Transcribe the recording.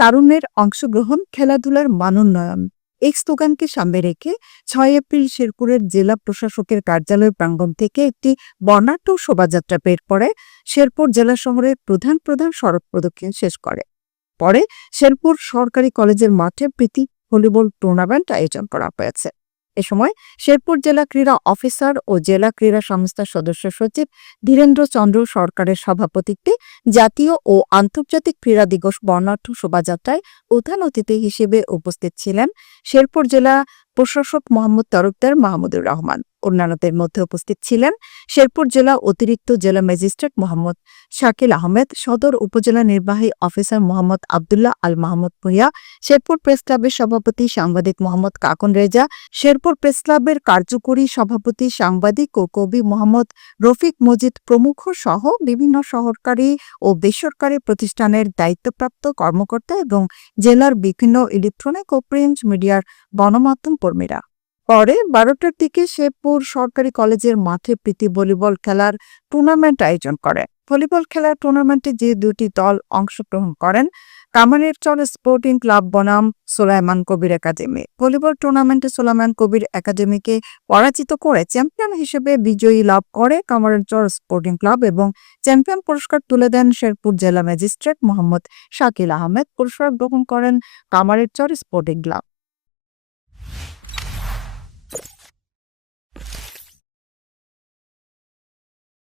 তারুণ্যের অংশগ্রহণ, খেলাধুলার মানোন্নয়ন এই স্লোগানকে সামনে রেখে 6 এপ্রিল শেরপুরের জেলা প্রশাসকের কার্যালয় প্রাঙ্গণ থেকে একটি বর্ণাঢ্য শোভাযাত্রা বের করে শেরপুর জেলা শহরের প্রধান প্রধান সড়ক প্রদক্ষিণ শেষ করে। পরে শেরপুর সরকারি কলেজের মাঠে প্রীতি ভলিবল টুর্নামেন্ট আয়োজন করা হয়েছে। এ সময় শেরপুর জেলা ক্রীড়া অফিসার ও জেলা ক্রীড়া সংস্থার সদস্য সচিব ধীরেন্দ্র চন্দ্র সরকারের সভাপতিত্বে জাতীয় ও আন্তর্জাতিক ক্রীড়া দিবস বর্ণাঢ্য শোভাযাত্রায় প্রধান অতিথি হিসেবে উপস্থিত ছিলেন শেরপুর জেলা প্রশাসক মোহাম্মদ তরফদার মাহমুদুর রহমান। অন্যান্যদের মধ্যে উপস্থিত ছিলেন শেরপুর জেলা অতিরিক্ত জেলা ম্যাজিস্ট্রেট মোহাম্মদ শাকিল আহমেদ, সদর উপজেলা নির্বাহী অফিসার মোহাম্মদ আবদুল্লাহ আল মাহমুদ ভূঁইয়া, শেরপুর প্রেস ক্লাবের সভাপতি সাংবাদিক মোহাম্মদ কাকন রেজা, শেরপুর প্রেস ক্লাবের কার্যকরী সভাপতি সাংবাদিক ও কবি মোহাম্মদ রফিক মজিদ প্রমুখ সহ বিভিন্ন সরকারি ও বেসরকারি প্রতিষ্ঠানের দায়িত্বপ্রাপ্ত কর্মকর্তা এবং জেলার বিভিন্ন ইলেকট্রনিক ও প্রিন্ট মিডিয়ার গণমাধ্যম কর্মীরা। পরে 12টার দিকে শেরপুর সরকারি কলেজের মাঠে প্রীতি ভলিবল খেলার টুর্নামেন্ট আয়োজন করে। ভলিবল খেলার টুর্নামেন্টে যে দুটি দল অংশগ্রহণ করেন, কামারচর স্পোর্টিং ক্লাব বনাম সুলাইমান কবির একাডেমি। ভলিবল টুর্নামেন্টে সুলাইমান কবির একাডেমিকে পরাজিত করে চ্যাম্পিয়ন হিসেবে বিজয়ী লাভ করে কামারচর স্পোর্টিং ক্লাব এবং চ্যাম্পিয়ন পুরস্কার তুলে দেন শেরপুর জেলা ম্যাজিস্ট্রেট মোহাম্মদ শাকিল আহমেদ। পুরস্কার গ্রহণ করেন কামারচর স্পোর্টিং ক্লাব।